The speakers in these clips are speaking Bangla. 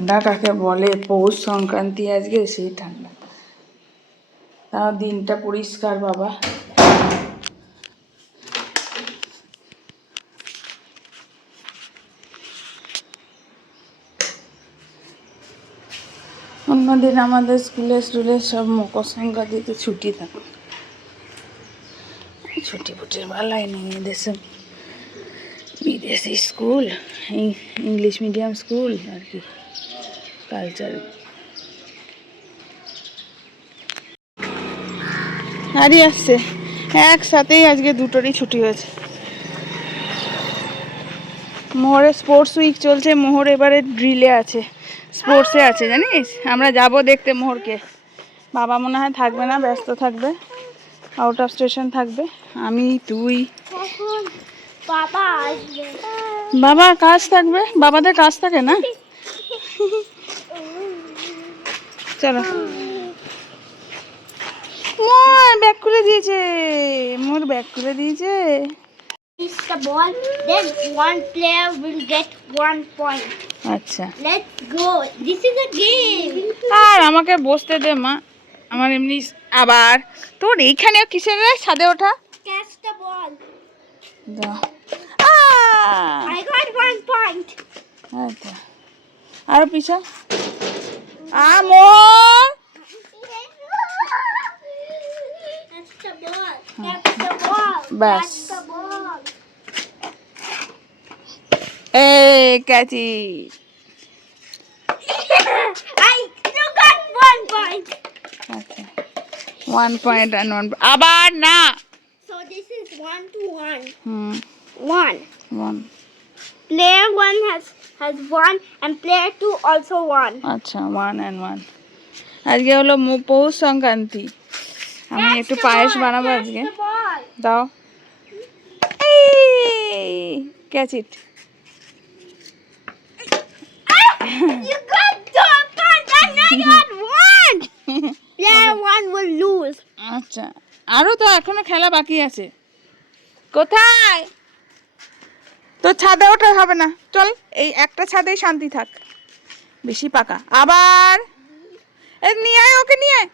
ঠান্ডা কাকে বলে, পৌষ সংক্রান্তি আজকে, সেই ঠান্ডা। তাও দিনটা পরিষ্কার বাবা। অন্যদিন আমাদের স্কুলে সব মকর সংক্রান্তিতে ছুটি থাকে, ছুটি ফুটির বেলায় নেই। এদেশে বিদেশি স্কুল, ইংলিশ মিডিয়াম স্কুল আর কি, কালচার। আরই আসছে একসাথেই, আজকে দুটোরই ছুটি হয়েছে। মোহরের স্পোর্টস উইক চলছে, মোহর এবারে ড্রিলে আছে, স্পোর্টসে আছে জানিস। আমরা যাব দেখতে মোহরকে। বাবা মনে হয় থাকবে না, ব্যস্ত থাকবে, আউট অফ স্টেশন থাকবে। আমি, তুই, বাবা কাজ থাকবে, বাবাদের কাজ থাকে না। চলো, মোর ব্যাগ খুলে দিয়েছে, মোর ব্যাগ খুলে দিয়েছে। The ball, then one player will get 1 point. আচ্ছা, Let's go. This is a game. আর আমাকে বসতে দে মা, আমার এমনি। আবার তোর এইখানে কিসের রে ছাদে ওঠা? Catch the ball. দাও। I got 1 point. আচ্ছা, আরো পিছা। মোর Catch the ball. Catch the ball. Bas. Catch the ball. এই catch it. You got 1 point. আচ্ছা, 1 point and 1 আবার না। So this is 1 to 1. 1 Player 1 has 1 and player 2 also 1. আচ্ছা, 1 and 1। আজকে হলো পৌষ সংক্রান্তি, আমি একটু পায়েস বানাবো আজকে। The ball. দাও, এই catch it. You got 2 points and I got 1. Player 1 will lose. আচ্ছা, আরো তো এখনো খেলা বাকি আছে। কোথায়? তো ছাদে ওঠা হবে না, চল এই একটা ছাদেই শান্তি থাক, বেশি পাকা। আবার নিয়ে আয়, ওকে নিয়ে আয়।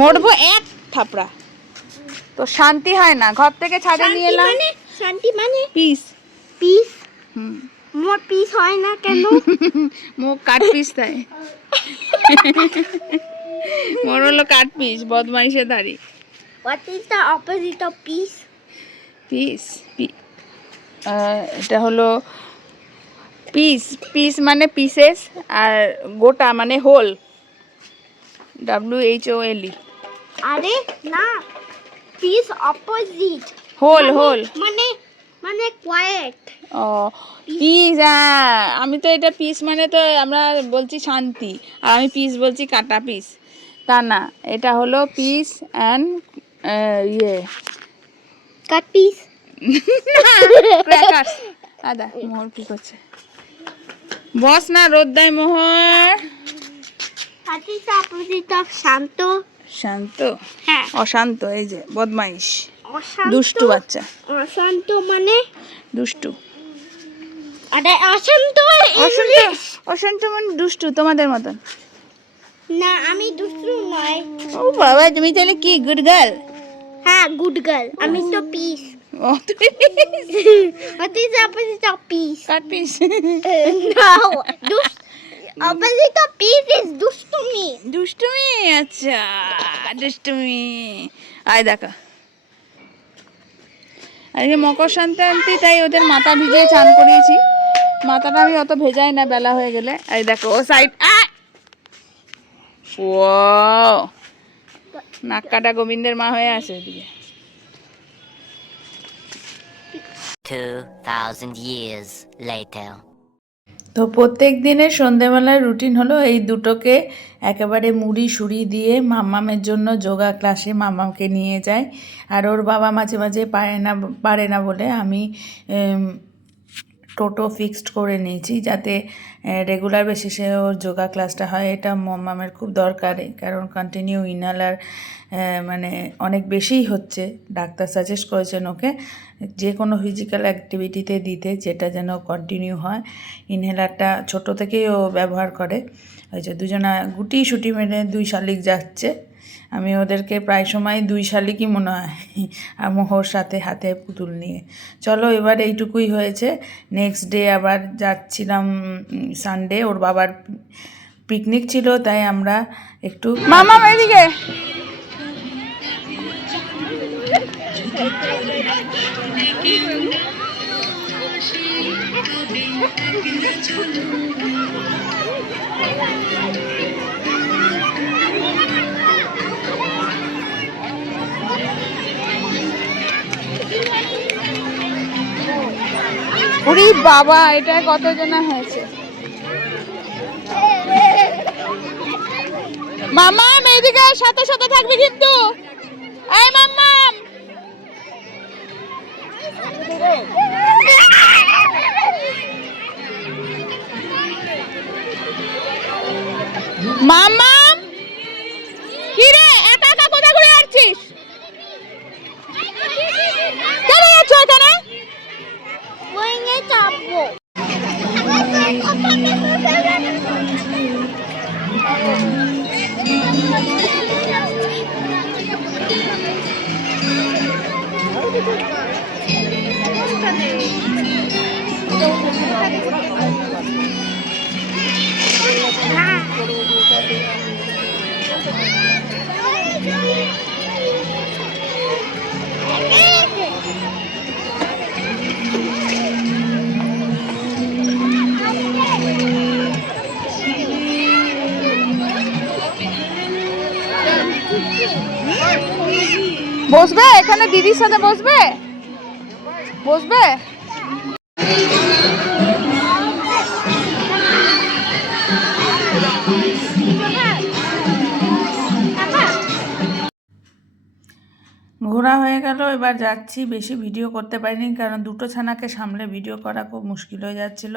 মরবো এক থাপড়া, তো শান্তি হয় না। ঘর থেকে ছাদে নিয়ে এলাম। শান্তি মানে পিস পিস। মোর পিস হয় না কেন? মুখ কাট পিস তাই। মোর হলো কাট পিস, বদমাইশে দাঁড়ি। What is the opposite of peace? Piece, এটা হলো পিস। পিস মানে পিসেস, আর গোটা মানে হোল, WHOLE। আরে না, peace opposite. হোল হোল মানে quiet. ও পিস, আমি তো এটা পিস মানে তো আমরা বলছি শান্তি, আর আমি পিস বলছি কাটা পিস। তা না, এটা হলো piece and Cut piece. Crackers. আদা মোহর কি করছে? বস না, রোদ দেয় মোহর। What is the opposite of শান্ত? শান্ত, হ্যাঁ, অশান্ত, এই যে বদমাইশ, অশান্ত। দুষ্টু বাচ্চা। অশান্ত মানে দুষ্টু, আরে অশান্ত অশান্ত, অশান্ত মানে দুষ্টু, তোমাদের মতন। না, আমি দুষ্টু নয়। ও বাবা, তুমি তাহলে কি গুড গার্ল? হ্যাঁ, গুড গার্ল। আমি তো পিস। ও তুমি What is the opposite of peace? Cut piece. No, opposite of peace is দুষ্টুমি। দুষ্টুমি, আচ্ছা দুষ্টুমি। আয় দেখা, আজকে মকর সংক্রান্তি, তাই ওদের মাথা ভিজিয়ে চান করিয়েছি। মাথাটা আমি অত ভেজাই না বেলা হয়ে গেলে। এই দেখো ও সাইড, ও নাক কাটা গোবিন্দের মা হয়ে আসে এদিকে। 2000 years later. তো প্রত্যেক দিনের সন্ধেবেলার রুটিন হলো এই দুটোকে একেবারে মুড়ি সুড়ি দিয়ে মাম্মামের জন্য যোগা ক্লাসে মাম্মামকে নিয়ে যাই। আর ওর বাবা মাঝে মাঝে পারে না বলে আমি টোটো ফিক্সড করে নিয়েছি যাতে রেগুলার বেসিসে ওর যোগা ক্লাসটা হয়। এটা মামের খুব দরকারে, কারণ কন্টিনিউ ইনহেলার মানে অনেক বেশিই হচ্ছে। ডাক্তার সাজেস্ট করেছেন ওকে যে কোনো ফিজিক্যাল অ্যাক্টিভিটিতে দিতে, যেটা যেন কন্টিনিউ হয়। ইনহেলারটা ছোট থেকেই ও ব্যবহার করে। ওই যে দুজনা গুটি সুটি মেরে 2 শালিক যাচ্ছে। আমি ওদেরকে প্রায় সময় 2 শালিকই মনে হয়, আর মোহর সাথে হাতে পুতুল নিয়ে। চলো এবার এইটুকুই হয়েছে। নেক্সট ডে আবার যাচ্ছিলাম সানডে, ওর বাবার পিকনিক ছিল, তাই আমরা একটু মামা এদিকে। ওরে বাবা, এটা কতজনা হয়েছে। মাম্মাম এইদিকে সাথে সাথে থাকবি কিন্তু। এই মাম্মাম, মাম্মাম কি রে, একা একা কোথায় ঘুরে যাচ্ছিস? কেন যাচ্ছ এখানে? Going it up. বসবে এখানে, দিদির সাথে বসবে বসবে। ঘোরা হয়ে গেল, এবার যাচ্ছি। বেশি ভিডিও করতে পারিনি কারণ দুটো ছানাকে সামলে ভিডিও করা খুব মুশকিল হয়ে যাচ্ছিল।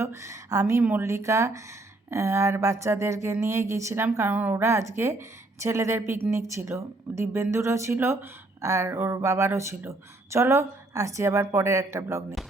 আমি মল্লিকা আর বাচ্চাদেরকে নিয়ে গিয়েছিলাম, কারণ ওরা আজকে ছেলেদের পিকনিক ছিল, দিব্যেন্দুরও ছিল আর ওর বাবারও ছিল। চলো আসছি আবার পরের একটা ব্লগ নিয়ে।